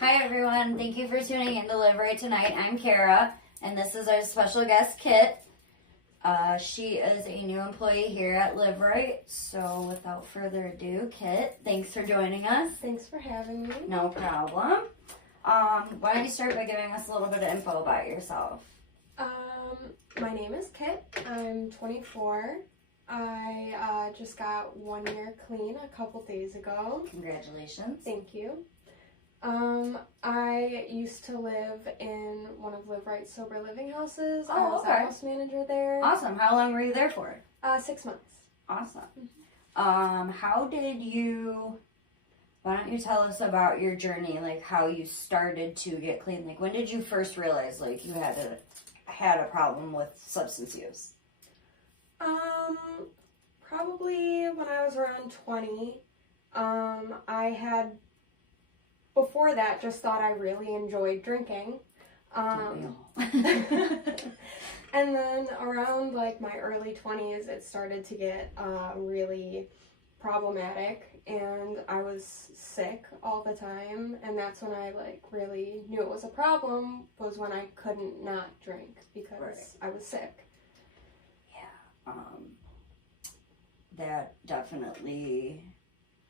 Hi everyone, thank you for tuning in to Live Rite Tonight. I'm Kara, and this is our special guest, Kit. She is a new employee here at Live Rite, so without further ado, Kit, thanks for joining us. Thanks for having me. No problem. Why don't you start by giving us a little bit of info about yourself? My name is Kit. I'm 24. I just got 1 year clean a couple days ago. Congratulations. Thank you. I used to live in one of Live Rite's sober living houses. Oh, I was okay. a house manager there. Awesome. How long were you there for? 6 months. Awesome. Mm-hmm. Why don't you tell us about your journey, like how you started to get clean? Like when did you first realize like you had a problem with substance use? Probably when I was around 20. I had, before that, just thought I really enjoyed drinking. And then around like my early 20s, it started to get really problematic, and I was sick all the time, and that's when I like really knew it was a problem, was when I couldn't not drink because I was sick. Yeah, that definitely,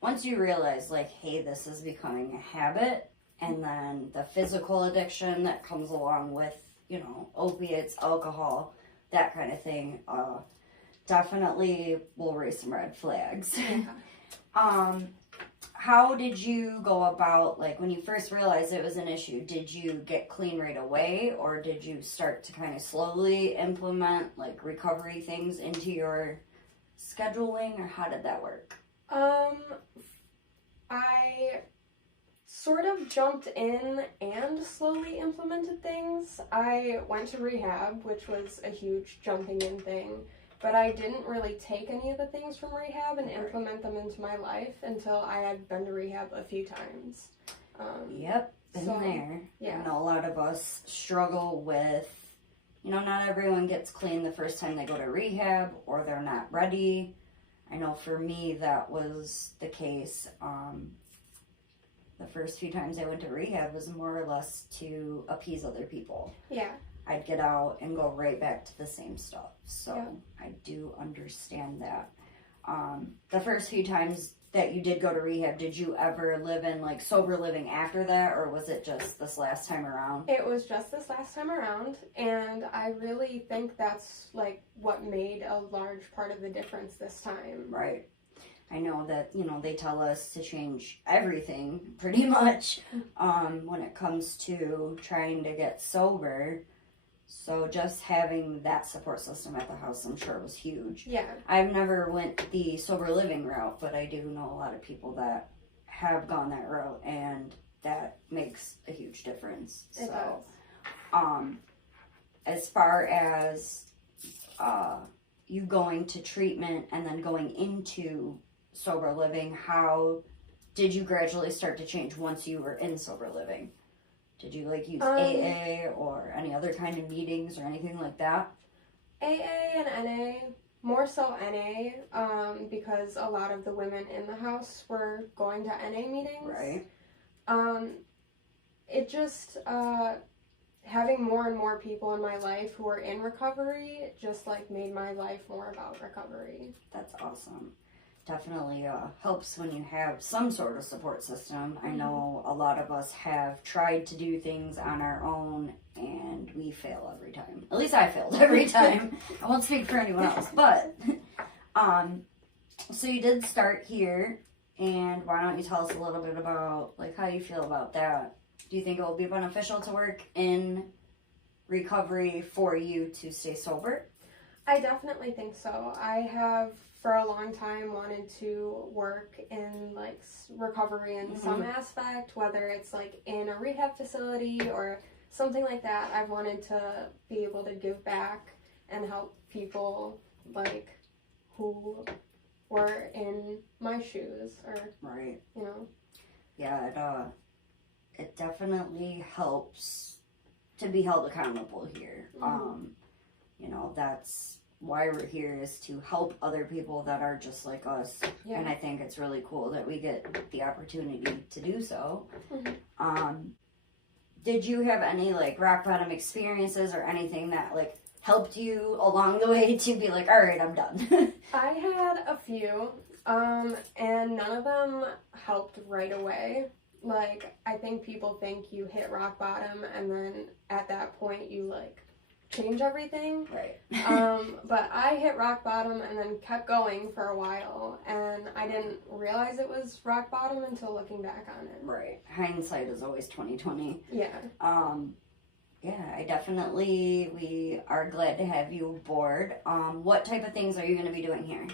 once you realize like, hey, this is becoming a habit, and then the physical addiction that comes along with, you know, opiates, alcohol, that kind of thing, definitely will raise some red flags. Yeah. How did you go about, like, when you first realized it was an issue, did you get clean right away, or did you start to kind of slowly implement, like, recovery things into your scheduling, or how did that work? I sort of jumped in and slowly implemented things. I went to rehab, which was a huge jumping in thing, but I didn't really take any of the things from rehab and implement them into my life until I had been to rehab a few times. Yep, been there. Yeah. I know a lot of us struggle with, you know, not everyone gets clean the first time they go to rehab, or they're not ready. I know for me that was the case. The first few times I went to rehab was more or less to appease other people. Yeah. I'd get out and go right back to the same stuff. So yeah. I do understand that. The first few times that you did go to rehab, did you ever live in like sober living after that, or was it just this last time around? It was just this last time around, and I really think that's like what made a large part of the difference this time. Right. I know that, you know, they tell us to change everything pretty much when it comes to trying to get sober. So just having that support system at the house, I'm sure, was huge. Yeah. I've never went the sober living route, but I do know a lot of people that have gone that route, and that makes a huge difference. It does. As far as you going to treatment and then going into sober living, how did you gradually start to change once you were in sober living? Did you like use AA or any other kind of meetings or anything like that? AA and NA, more so NA, because a lot of the women in the house were going to NA meetings. Right. It just, having more and more people in my life who were in recovery just like made my life more about recovery. That's awesome. Definitely helps when you have some sort of support system. Mm-hmm. I know a lot of us have tried to do things on our own, and we fail every time. At least I failed every time. I won't speak for anyone else, but so you did start here, and why don't you tell us a little bit about like how you feel about that? Do you think it will be beneficial to work in recovery for you to stay sober? I definitely think so. I have for a long time wanted to work in like recovery in some aspect, whether it's like in a rehab facility or something like that. I've wanted to be able to give back and help people like who were in my shoes, or right. You know. Yeah, it definitely helps to be held accountable here. You know, that's why we're here is to help other people that are just like us. Yeah. And I think it's really cool that we get the opportunity to do so. Mm-hmm. Did you have any like rock bottom experiences or anything that like helped you along the way to be like, all right, I'm done? I had a few, and none of them helped right away. Like, I think people think you hit rock bottom and then at that point you like change everything. Right. But I hit rock bottom and then kept going for a while, and I didn't realize it was rock bottom until looking back on it. Right. Hindsight is always 20/20. Yeah. Yeah, we are glad to have you aboard. What type of things are you going to be doing here?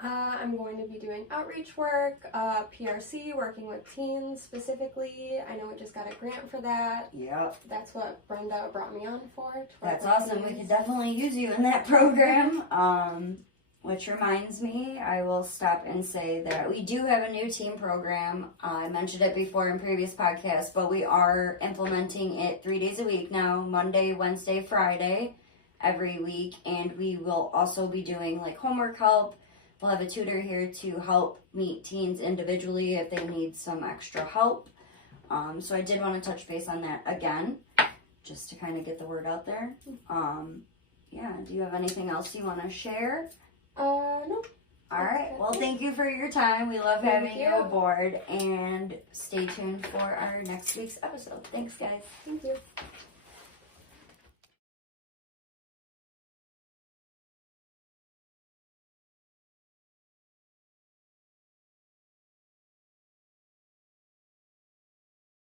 I'm going to be doing outreach work, PRC, working with teens specifically. I know we just got a grant for that. Yep. That's what Brenda brought me on for. That's awesome. We could definitely use you in that program. Which reminds me, I will stop and say that we do have a new team program. I mentioned it before in previous podcasts, but we are implementing it 3 days a week now, Monday, Wednesday, Friday, every week. And we will also be doing like homework help. We'll have a tutor here to help meet teens individually if they need some extra help. So I did want to touch base on that again, just to kind of get the word out there. Yeah, do you have anything else you want to share? No. All right. Well, thank you for your time. We love having you aboard. And stay tuned for our next week's episode. Thanks, guys. Thank you.